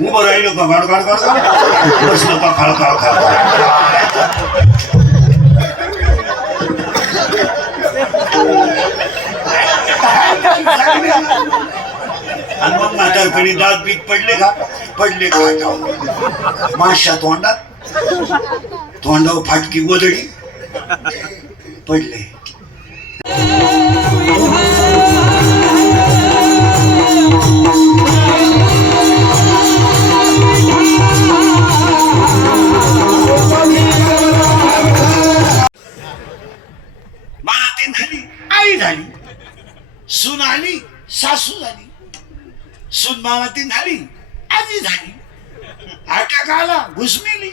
उभं राहिलो का गाड गाड गाड गाड बसलो का खाळ खाळ खाळ आणि मग म्हातारपणी दात बीत पडले का माश्या तोंडात तोंडावर फाटकी गोदडी पडले. माती झाली, आई झाली, सून आली, सासू झाली, सून मामाती झाली, आजी झाली, अटॅक आला, घुसमेली.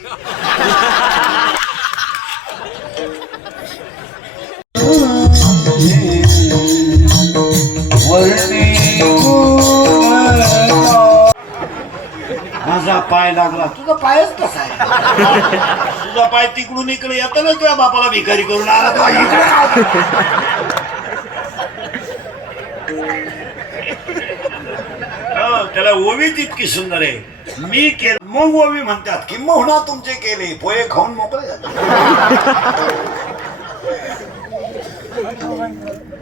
माझा पाय लागला, तुझा पायच कसा आहे? तुझा पाय तिकडून इकडे येतो ना, तुझ्या बापाला भिकारी करून आला तो इकडे. त्याला ओवी तितकी सुंदर आहे. मी केलं मग ओवी म्हणतात की मोहना तुमचे केले पोहे खाऊन मोकळे झाले.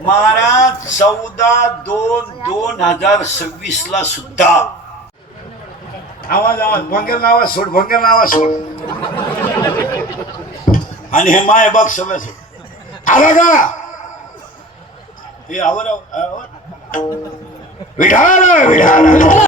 महाराज 14/2/2026 ला सुद्धा आवाज भंगेल नावा सोड, भंगेल नावा सोड. आणि हे माय बघ सगळं सोड आला का हे आवर विढाला विढाला.